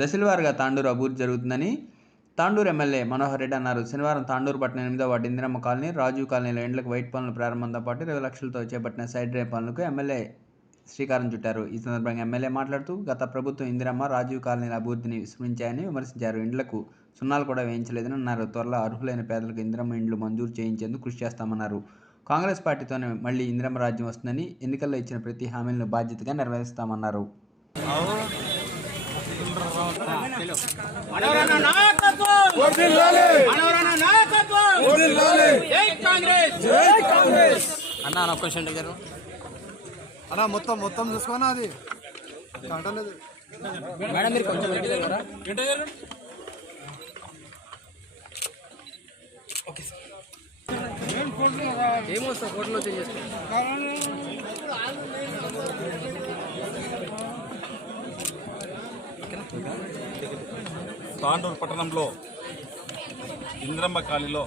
దశలవారుగా తాండూరు అభివృద్ధి జరుగుతుందని తాండూరు ఎమ్మెల్యే మనోహర్ రెడ్డి అన్నారు. శనివారం తాండూరు పట్టణ ఎనిమిదో వార్డు ఇందిరమ్మ కాలనీ రాజీవ్ కాలనీలో ఇండ్లకు వైట్ పనుల ప్రారంభంతో పాటు ఇరవై లక్షలతో చేపట్టిన సైడ్ డ్రైవ్ పనులకు ఎమ్మెల్యే శ్రీకారం చుట్టారు. ఈ సందర్భంగా ఎమ్మెల్యే మాట్లాడుతూ గత ప్రభుత్వం ఇందిరమ్మ రాజీవ్ కాలనీల అభివృద్ధిని విస్మరించాయని విమర్శించారు. ఇండ్లకు సున్నాలు కూడా వేయించలేదని అన్నారు. త్వరలో అర్హులైన పేదలకు ఇందిరమ్మ ఇండ్లు మంజూరు చేయించేందుకు కృషి చేస్తామన్నారు. కాంగ్రెస్ పార్టీతోనే మళ్ళీ ఇందిరమ్మ రాజ్యం వస్తుందని ఎన్నికల్లో ఇచ్చిన ప్రతి హామీలను బాధ్యతగా నెరవేరుస్తామన్నారు. మనవరన్న నాయకత్వం మనవరన్న నాయకత్వం జై కాంగ్రెస్ అన్న అన్న క్వశ్చన్ గారు అన్న మొత్తం మొత్తం చూసుకోనా అది అంటలేదు మేడం మీరు కొంచెం ఏమో సార్ ఏమొస్తా ఫోటోలో తాండూరు పట్టణంలో ఇంద్రమ్మ కాలనీలో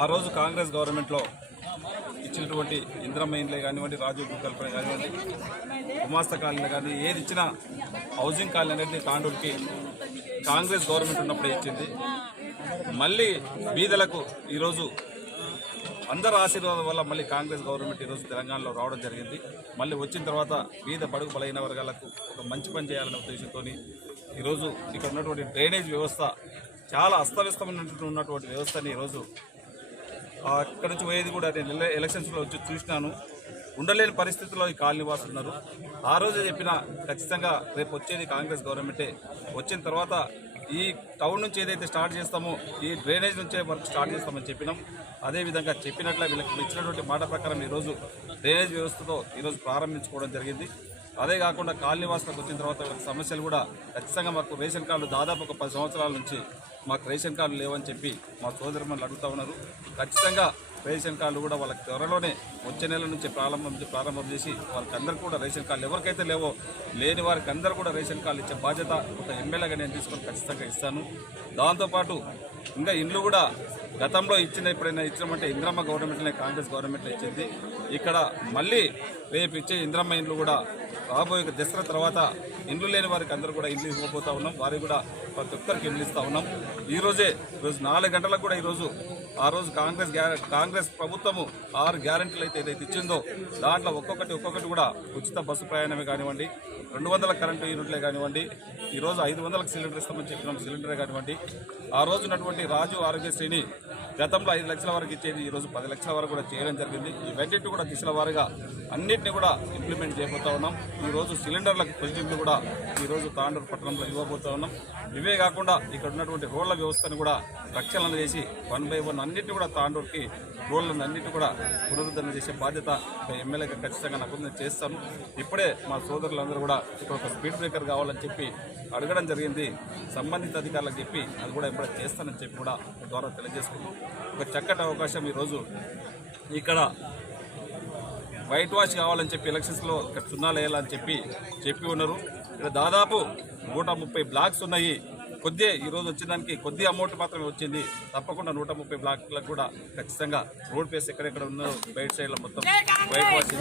ఆ రోజు కాంగ్రెస్ గవర్నమెంట్లో ఇచ్చినటువంటి ఇంద్రమ్మ ఇండ్లే కానివ్వండి రాజీవ్ కల్పన కానివ్వండి గుమాస్తా కాలనీ కానీ ఏది ఇచ్చినా హౌసింగ్ కాలనీ అనేది తాండూరుకి కాంగ్రెస్ గవర్నమెంట్ ఉన్నప్పుడే ఇచ్చింది. మళ్ళీ బీదలకు ఈరోజు అందరి ఆశీర్వాదం వల్ల మళ్ళీ కాంగ్రెస్ గవర్నమెంట్ ఈరోజు తెలంగాణలో రావడం జరిగింది. మళ్ళీ వచ్చిన తర్వాత బీద బడుగు బలైన వర్గాలకు ఒక మంచి పని చేయాలనే ఉద్దేశంతో ఈరోజు ఇక్కడ ఉన్నటువంటి డ్రైనేజ్ వ్యవస్థ చాలా అస్తవ్యస్తమైనటువంటి ఉన్నటువంటి వ్యవస్థని ఈరోజు అక్కడి నుంచి పోయేది కూడా నేను ఎలక్షన్స్లో వచ్చి చూసినాను. ఉండలేని పరిస్థితుల్లో ఈ కాలనీ వాసులు ఉన్నారు ఆ రోజే చెప్పిన ఖచ్చితంగా రేపు వచ్చేది కాంగ్రెస్ గవర్నమెంటే. వచ్చిన తర్వాత ఈ టౌన్ నుంచి ఏదైతే స్టార్ట్ చేస్తామో ఈ డ్రైనేజ్ నుంచే వర్క్ స్టార్ట్ చేస్తామని చెప్పినాం. అదేవిధంగా చెప్పినట్లే వీళ్ళకి ఇచ్చినటువంటి మాట ప్రకారం ఈరోజు డ్రైనేజ్ వ్యవస్థతో ఈరోజు ప్రారంభించుకోవడం జరిగింది. అదే కాకుండా కాలనీ వచ్చిన తర్వాత సమస్యలు కూడా ఖచ్చితంగా మాకు రేషన్ కార్డులు దాదాపు ఒక పది సంవత్సరాల నుంచి మాకు రేషన్ కార్డులు లేవని చెప్పి మా సోదరులు అడుగుతూ ఉన్నారు. ఖచ్చితంగా రేషన్ కార్డులు కూడా వాళ్ళకి త్వరలోనే వచ్చే నెల నుంచి ప్రారంభం ప్రారంభం చేసి వారికి అందరికీ కూడా రేషన్ కార్డులు ఎవరికైతే లేవో లేని వారికి అందరూ కూడా రేషన్ కార్డులు ఇచ్చే బాధ్యత ఒక ఎమ్మెల్యేగా నేను తీసుకొని ఖచ్చితంగా ఇస్తాను. దాంతోపాటు ఇంకా ఇండ్లు కూడా గతంలో ఇచ్చిన ఎప్పుడైనా ఇచ్చినామంటే ఇంద్రమ్మ గవర్నమెంట్లే కాంగ్రెస్ గవర్నమెంట్లో ఇచ్చింది. ఇక్కడ మళ్ళీ రేపు ఇచ్చే ఇంద్రమ్మ ఇండ్లు కూడా రాబోయే దసరా తర్వాత ఇండ్లు లేని వారికి అందరూ కూడా ఇండ్లు ఇవ్వబోతా ఉన్నాం. వారికి కూడా ప్రతి ఒక్కరికి ఇండ్లు ఇస్తా ఉన్నాం. ఈరోజే ఈరోజు నాలుగు గంటలకు కూడా ఈరోజు ఆ రోజు కాంగ్రెస్ కాంగ్రెస్ ప్రభుత్వము ఆరు గ్యారంటీలు అయితే ఏదైతే ఇచ్చిందో దాంట్లో ఒక్కొక్కటి ఒక్కొక్కటి కూడా ఉచిత బస్సు ప్రయాణమే కానివ్వండి రెండు వందల కరెంటు యూనిట్లే కానివ్వండి ఈరోజు ఐదు వందలకు సిలిండర్ ఇస్తామని చెప్పినాం సిలిండరే కానివ్వండి. ఆ రోజు ఉన్నటువంటి రాజు ఆరోగ్యశ్రీని గతంలో ఐదు లక్షల వరకు ఇచ్చేది ఈరోజు పది లక్షల వరకు కూడా చేయడం జరిగింది. ఇవన్నింటినీ కూడా దిశల వారీగా అన్నింటినీ కూడా ఇంప్లిమెంట్ చేయబోతా ఉన్నాం. ఈరోజు రోజు సిలిండర్లకు ప్రజెంట్లు కూడా ఈ రోజు తాండూరు పట్టణంలో ఇవ్వబోతా ఉన్నాం. ఇవే కాకుండా ఇక్కడ ఉన్నటువంటి రోడ్ల వ్యవస్థను కూడా రక్షణ చేసి వన్ బై వన్ అన్నింటినీ కూడా తాండూరుకి రోడ్లను అన్నింటి కూడా పునరుద్ధరణ చేసే బాధ్యత ఒక ఎమ్మెల్యేగా ఖచ్చితంగా నాకు నేను చేస్తాను. ఇప్పుడే మా సోదరులందరూ కూడా ఇక్కడ ఒక స్పీడ్ బ్రేకర్ కావాలని చెప్పి అడగడం జరిగింది. సంబంధిత అధికారులకు చెప్పి అది కూడా ఇప్పుడే చేస్తానని చెప్పి కూడా ద్వారా తెలియజేసుకున్నాం ఒక చక్కటి అవకాశం ఈరోజు ఇక్కడ వైట్ వాష్ కావాలని చెప్పి ఎలక్షన్స్లో ఇక్కడ సున్నాలు వేయాలని చెప్పి చెప్పి ఉన్నారు. ఇక్కడ దాదాపు నూట ముప్పై బ్లాక్స్ ఉన్నాయి. కొద్ది ఈ రోజు వచ్చేదానికి కొద్ది అమౌంట్ మాత్రమే వచ్చింది. తప్పకుండా నూట ముప్పై బ్లాక్లకు కూడా ఖచ్చితంగా రోడ్ పేస్ ఎక్కడెక్కడ ఉన్నదో బయట సైడ్లో మొత్తం వైట్ వాష్.